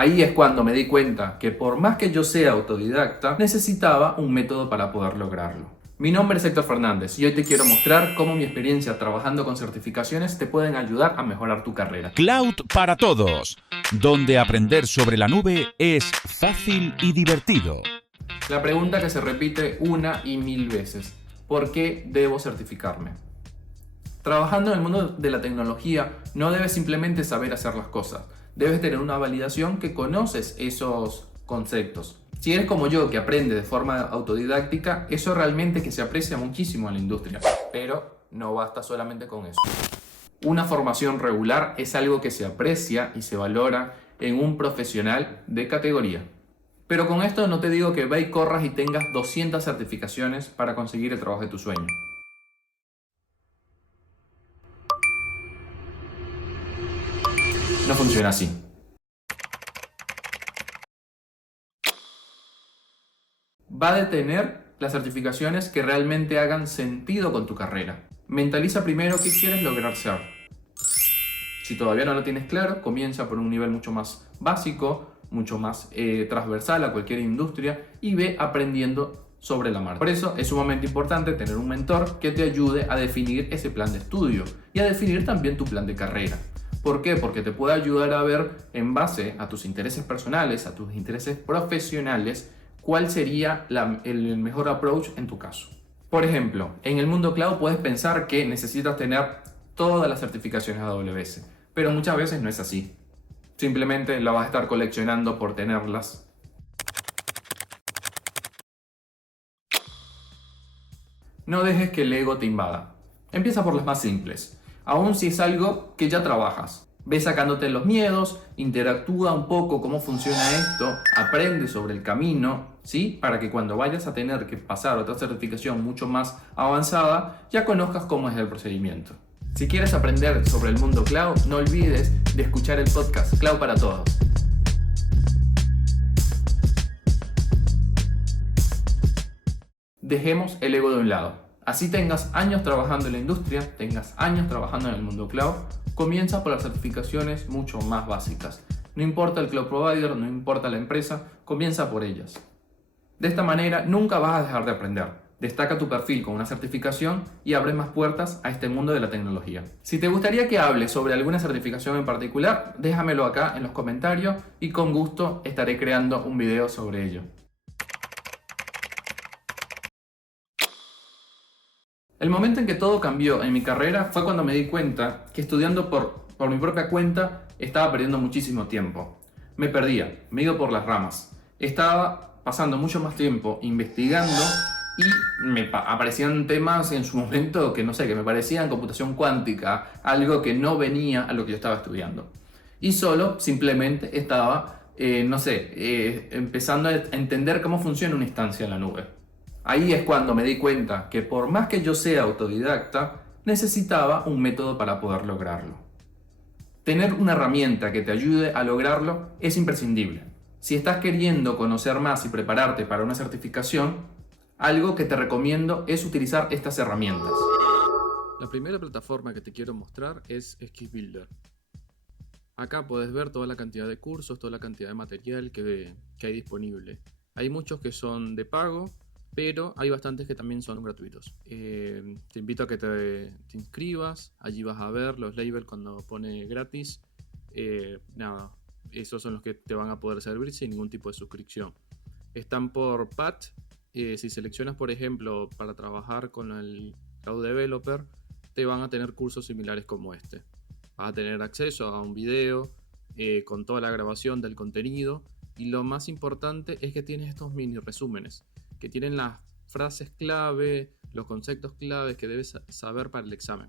Ahí es cuando me di cuenta que por más que yo sea autodidacta, necesitaba un método para poder lograrlo. Mi nombre es Héctor Fernández y hoy te quiero mostrar cómo mi experiencia trabajando con certificaciones te pueden ayudar a mejorar tu carrera. Cloud para todos, donde aprender sobre la nube es fácil y divertido. La pregunta que se repite una y mil veces: ¿por qué debo certificarme? Trabajando en el mundo de la tecnología, no debes simplemente saber hacer las cosas. Debes tener una validación que conoces esos conceptos. Si eres como yo, que aprende de forma autodidáctica, eso realmente que se aprecia muchísimo en la industria. Pero no basta solamente con eso. Una formación regular es algo que se aprecia y se valora en un profesional de categoría. Pero con esto no te digo que ve y corras y tengas 200 certificaciones para conseguir el trabajo de tu sueño. No funciona así. Va a detener las certificaciones que realmente hagan sentido con tu carrera. Mentaliza primero qué quieres lograr ser. Si todavía no lo tienes claro, comienza por un nivel mucho más básico, mucho más transversal a cualquier industria y ve aprendiendo sobre la marcha. Por eso es sumamente importante tener un mentor que te ayude a definir ese plan de estudio y a definir también tu plan de carrera. ¿Por qué? Porque te puede ayudar a ver en base a tus intereses personales, a tus intereses profesionales, cuál sería el mejor approach en tu caso. Por ejemplo, en el mundo cloud puedes pensar que necesitas tener todas las certificaciones AWS, pero muchas veces no es así. Simplemente la vas a estar coleccionando por tenerlas. No dejes que el ego te invada. Empieza por las más simples, aun si es algo que ya trabajas. Ve sacándote los miedos, interactúa un poco cómo funciona esto, aprende sobre el camino, ¿sí? Para que cuando vayas a tener que pasar otra certificación mucho más avanzada, ya conozcas cómo es el procedimiento. Si quieres aprender sobre el mundo cloud, no olvides de escuchar el podcast Cloud para Todos. Dejemos el ego de un lado. Así tengas años trabajando en la industria, tengas años trabajando en el mundo cloud, comienza por las certificaciones mucho más básicas. No importa el cloud provider, no importa la empresa, comienza por ellas. De esta manera nunca vas a dejar de aprender. Destaca tu perfil con una certificación y abre más puertas a este mundo de la tecnología. Si te gustaría que hable sobre alguna certificación en particular, déjamelo acá en los comentarios y con gusto estaré creando un video sobre ello. El momento en que todo cambió en mi carrera fue cuando me di cuenta que estudiando por mi propia cuenta estaba perdiendo muchísimo tiempo. Me perdía, me iba por las ramas. Estaba pasando mucho más tiempo investigando y me aparecían temas en su momento que no sé, que me parecían computación cuántica, algo que no venía a lo que yo estaba estudiando. Y solo simplemente estaba, empezando a entender cómo funciona una instancia en la nube. Ahí es cuando me di cuenta que por más que yo sea autodidacta, necesitaba un método para poder lograrlo. Tener una herramienta que te ayude a lograrlo es imprescindible. Si estás queriendo conocer más y prepararte para una certificación, algo que te recomiendo es utilizar estas herramientas. La primera plataforma que te quiero mostrar es SkillBuilder. Acá puedes ver toda la cantidad de cursos, toda la cantidad de material que hay disponible. Hay muchos que son de pago, pero hay bastantes que también son gratuitos. Te invito a que te inscribas, allí vas a ver los labels cuando pone gratis. Esos son los que te van a poder servir sin ningún tipo de suscripción. Están por PAT. Si seleccionas, por ejemplo, para trabajar con el Cloud Developer, te van a tener cursos similares como este. Vas a tener acceso a un video con toda la grabación del contenido, y lo más importante es que tienes estos mini resúmenes que tienen las frases clave, los conceptos claves que debes saber para el examen.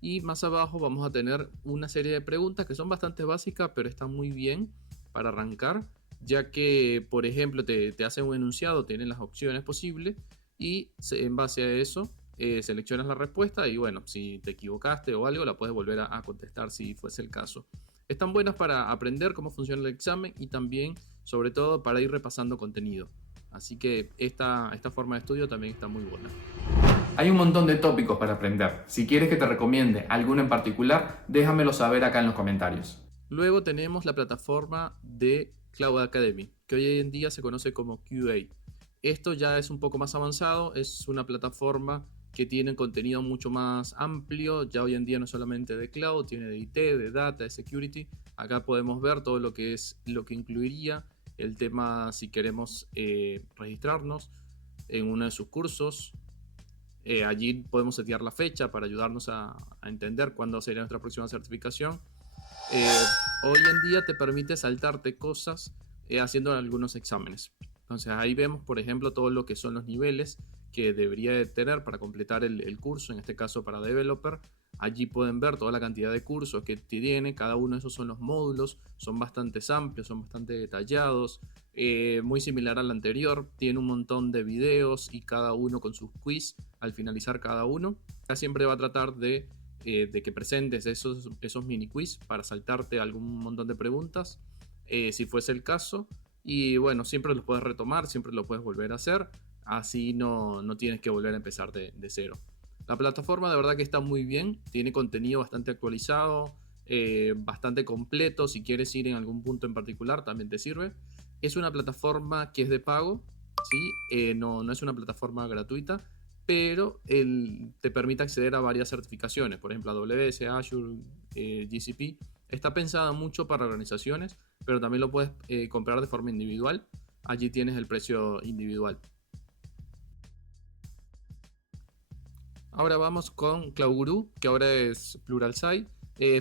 Y más abajo vamos a tener una serie de preguntas que son bastante básicas, pero están muy bien para arrancar, ya que, por ejemplo, te hacen un enunciado, tienen las opciones posibles y en base a eso seleccionas la respuesta y bueno, si te equivocaste o algo, la puedes volver a contestar si fuese el caso. Están buenas para aprender cómo funciona el examen y también, sobre todo, para ir repasando contenido. Así que esta forma de estudio también está muy buena. Hay un montón de tópicos para aprender. Si quieres que te recomiende alguno en particular, déjamelo saber acá en los comentarios. Luego tenemos la plataforma de Cloud Academy, que hoy en día se conoce como QA. Esto ya es un poco más avanzado, es una plataforma que tiene contenido mucho más amplio, ya hoy en día no solamente de cloud, tiene de IT, de data, de security. Acá podemos ver todo lo que incluiría el tema si queremos registrarnos en uno de sus cursos. Allí podemos setear la fecha para ayudarnos a entender cuándo sería nuestra próxima certificación. Hoy en día te permite saltarte cosas haciendo algunos exámenes. Entonces ahí vemos, por ejemplo, todo lo que son los niveles que debería de tener para completar el curso, en este caso para developer. Allí pueden ver toda la cantidad de cursos que tiene, cada uno de esos son los módulos, son bastante amplios, son bastante detallados, muy similar al anterior, tiene un montón de videos y cada uno con sus quiz al finalizar cada uno. Acá siempre va a tratar de que presentes esos mini quiz para saltarte algún montón de preguntas, si fuese el caso. Y bueno, siempre los puedes retomar, siempre lo puedes volver a hacer, así no tienes que volver a empezar de cero. La plataforma de verdad que está muy bien, tiene contenido bastante actualizado, bastante completo. Si quieres ir en algún punto en particular también te sirve. Es una plataforma que es de pago, ¿sí? No es una plataforma gratuita, pero te permite acceder a varias certificaciones, por ejemplo AWS, Azure, GCP. Está pensada mucho para organizaciones, pero también lo puedes comprar de forma individual. Allí tienes el precio individual. Ahora vamos con Cloud Guru, que ahora es Pluralsight.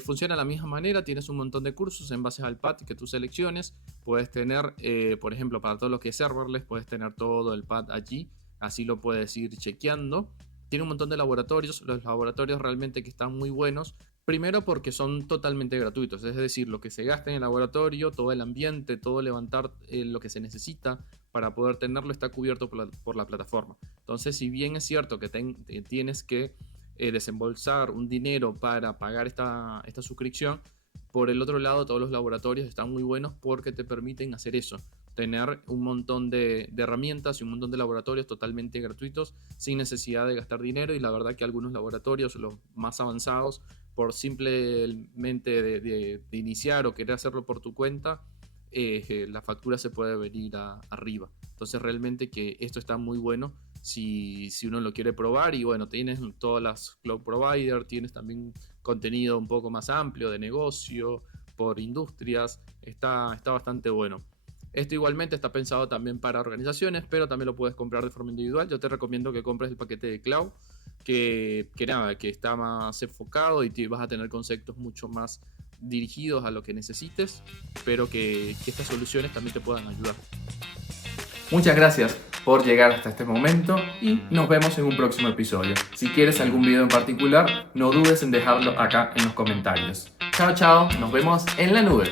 Funciona de la misma manera, tienes un montón de cursos en base al path que tú selecciones. Puedes tener, por ejemplo, para todo lo que es serverless, puedes tener todo el path allí, así lo puedes ir chequeando. Tiene un montón de laboratorios, los laboratorios realmente que están muy buenos. Primero porque son totalmente gratuitos, es decir, lo que se gasta en el laboratorio, todo el ambiente, todo levantar lo que se necesita para poder tenerlo está cubierto por la plataforma. Entonces, si bien es cierto que tienes que desembolsar un dinero para pagar esta suscripción, por el otro lado todos los laboratorios están muy buenos porque te permiten hacer eso, tener un montón de herramientas y un montón de laboratorios totalmente gratuitos sin necesidad de gastar dinero. Y la verdad que algunos laboratorios, los más avanzados, por simplemente de iniciar o querer hacerlo por tu cuenta, la factura se puede venir arriba. Entonces realmente que esto está muy bueno si uno lo quiere probar. Y bueno, tienes todas las cloud provider, tienes también contenido un poco más amplio de negocio, por industrias, está bastante bueno. Esto igualmente está pensado también para organizaciones, pero también lo puedes comprar de forma individual. Yo te recomiendo que compres el paquete de cloud, que está más enfocado y vas a tener conceptos mucho más dirigidos a lo que necesites, pero que estas soluciones también te puedan ayudar. Muchas gracias por llegar hasta este momento y nos vemos en un próximo episodio. Si quieres algún video en particular, no dudes en dejarlo acá en los comentarios. Chao, chao, nos vemos en la nube.